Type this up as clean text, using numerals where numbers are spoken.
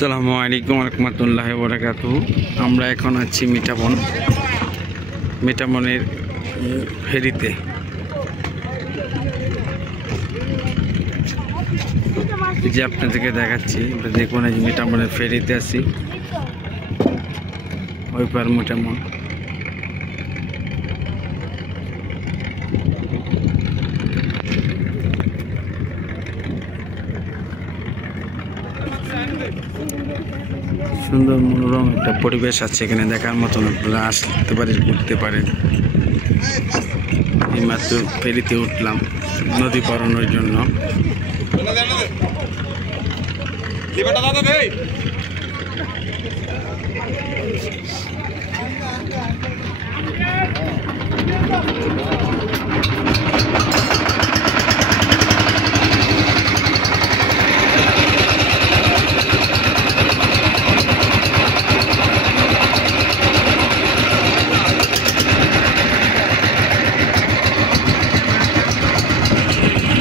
আসসালামু আলাইকুম রহমতুল্লাহি ওয়া বারাকাতুহু। আমরা এখন আছি মিঠামনের ফেরিতে। এই যে আপনাদেরকে দেখাচ্ছি, দেখুন এই যে মিঠামনের ফেরিতে আছি, ওই পার মিঠামন। সুন্দর মনোরম একটা পরিবেশ আছে এখানে, দেখার মতন। আপনারা আসতে পারেন, ঘুরতে পারেন। এইমাত্র ফেরিতে উঠলাম নদী পারানোর জন্য।